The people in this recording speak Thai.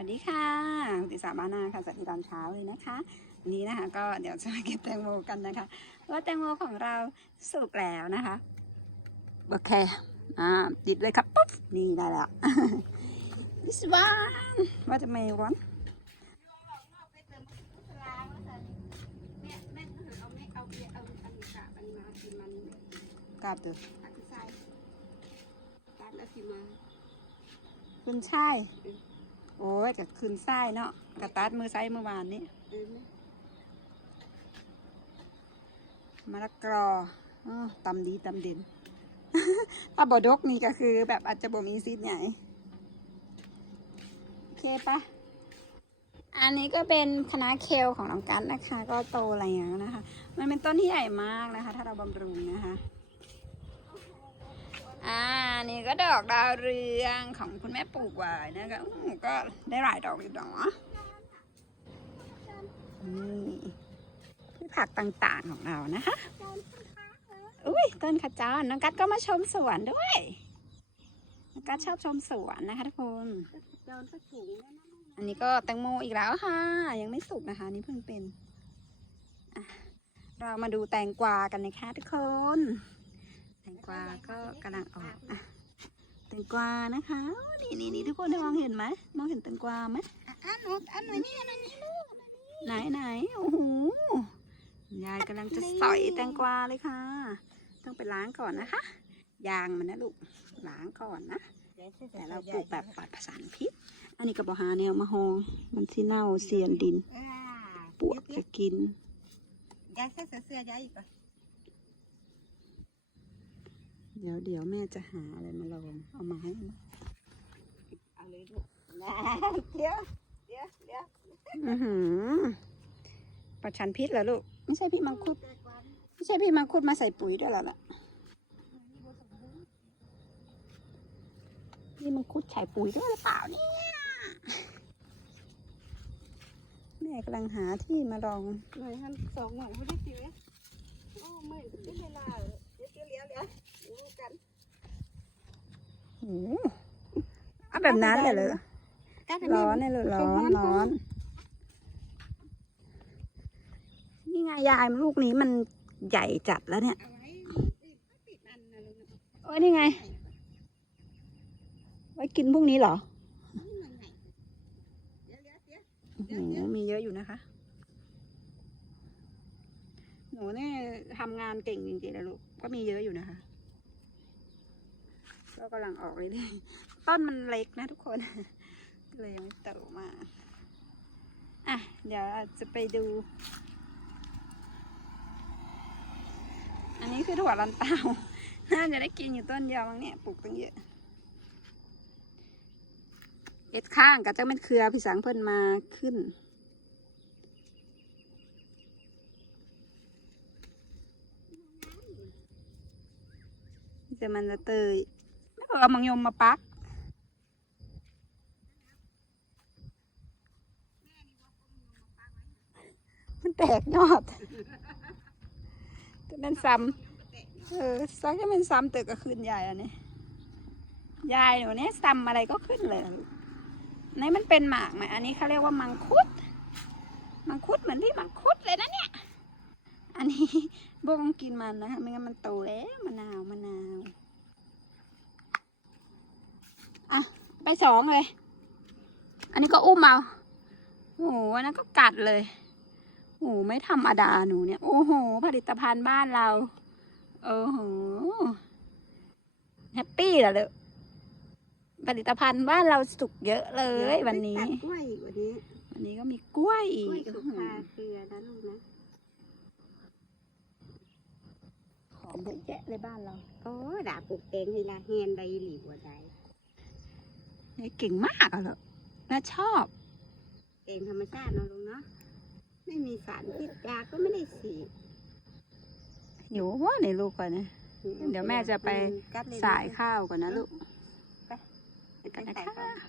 วัสดีค่ะคุณติสามานาค่ะสวัสดีตอนเช้าเลยนะคะวันนี้นะคะ ก็เดี๋ยวจะมาเก็บแตงโมกันนะคะว่าแตงโมของเราสุกแล้วนะคะโอเคอ่าติดเลยครับปุ๊บนี่ได้แล้ว this one ว่าจะไม่ร้อนกลับดูคุณใช่าย โอ้ยกับคืนไส้เนาะกระตัดมือไส้เมื่อวานนี้มะละกออ้อตำดีตำเด่นถ้าบอดกนี่ก็คือ แบบอาจจะบ่มีซีดใหญ่โอเคปะอันนี้ก็เป็นคณะเคลของน้องกันนะคะ ก็โตแล้วนะคะ มันเป็นต้นที่ใหญ่มากนะคะ ถ้าเราบำรุงนะคะ อ่า นี่ก็ดอกดาวเรืองของคุณแม่ปลูกไว้นะคะก็ได้หลายดอกอยู่ดอกนี่พืชผักต่างๆของเรานะคะอุ้ยต้นขจรน้องกัดก็มาชมสวนด้วยน้องกัดชอบชมสวนนะคะทุกคนอันนี้ก็แตงโมอีกแล้วค่ะ ยังไม่สุกนะคะ นี่เพิ่งเป็นเรามาดูแตงกวากันนะคะทุกคน แตงกวาก็กำลังออกอะ แตงกวานะคะโอ้นี่นี่นี่ทุกคนได้มองเห็นไหมมองเห็นแตงกวาไหมอันหนูอันหนูนี่อันนี้ลูกไหนไหนโอ้โหยายกำลังจะสอยแตงกวาเลยค่ะ ต้องไปล้างก่อนนะคะ ยางมันนะลูกล้างก่อนนะแต่เราปลูกแบบปลอดสารพิษ อันนี้กับบหาแนวมาหองมันสิเน่าเสียนดินปวกจะกินยายใส่เสื้อเสื้อยายอีกป่ะ เดี๋ยวเดี๋ยวแม่จะหาอะไรมาลอง เอามาให้นะเอาเลยลูกนะเดี๋ยวเดี๋ยวเดี๋ยวอือหือประชันพิษเหรอลูก ไม่ใช่พี่มังคุด ไม่ใช่พี่มังคุดมาใส่ปุ๋ยด้วยเหรอล่ะพี่มังคุดใส่ปุ๋ยด้วยหรือเปล่าเนี่ยแม่กำลังหาที่มาลองหน่อยหันสองหน่อยไม่ได้สิเว้ยโอ้ไม่ได้เวลาเดี๋ยวเดี๋ยวเดี๋ยวเดี๋ยวดูกัน โอ้โห เอาแบบนั้นเลยเหรอร้อนเลยเหรอร้อนร้อนนี่ไงยายลูกนี้มันใหญ่จัดแล้วเนี่ยเอาไว้ติดอันนะลูกนะโอ้ยนี่ไง ไว้กินพรุ่งนี้เหรอเดี๋ยวเดี๋ยวเดี๋ยวโอ้โหมีเยอะอยู่นะคะ หนูเนี่ยทำงานเก่งจริงๆนะลูก ก็มีเยอะอยู่นะคะ ก็กำลังออกเลยเลยๆต้นมันเล็กนะทุกคน เลยยังไม่โตมากอะ เดี๋ยวเราจะไปดู อันนี้คือถั่วลันเตาน่าจะได้กินอยู่ต้นเดียวมั้งเนี่ยปลูกตั้งเยอะเอ็ดข้างก็จะเป็นเครือพี่สังเพิ่นมาขึ้น จะมันจะเตย เอามังยมมาปักมันแตกยอดจะเป็นซ้ำเออซักจะเป็นซ้ำตึกก็ขึ้นยายอันนี้ยายหนูเนี่ยซ้ำอะไรก็ขึ้นเลยนะลูกนี่มันเป็นหมากไหมอันนี้เขาเรียกว่ามังคุด มังคุดเหมือนที่มังคุดเลยนะเนี่ย อันนี้โบต้องกินมันนะคะไม่งั้นมันโตแล้วมะนาวมะนาว อะ ไปสองเลย อันนี้ก็อุ้มเอาโอ้โหอันนั้นก็กัดเลยโอ้โหไม่ธรรมดาหนูเนี่ย โอ้โห ผลิตภัณฑ์บ้านเรา โอ้โห แฮปปี้เหรอเลยผลิตภัณฑ์บ้านเราสุกเยอะเลย วันนี้ตัดกล้วยอีกวันนี้ วันนี้ก็มีกล้วยกอีล้วยกสุกคาเกลือนะลูกนะ ของเยอะแยะเลยบ้านเรา โอ้ด่าปลูกเองนี่ละแฮนใดหลีบัวใด เฮ้ยเก่งมากอะเหรอน่าชอบ เองธรรมชาติเนาะลุงเนาะ ไม่มีสารพิษยาก็ไม่ได้ฉีดหิวว่าในลูกก่อนนะ เดี๋ยวแม่จะไปกัดเลยนะสายข้าวก่อนนะลูก ไปไปกันนะไปคะก่อน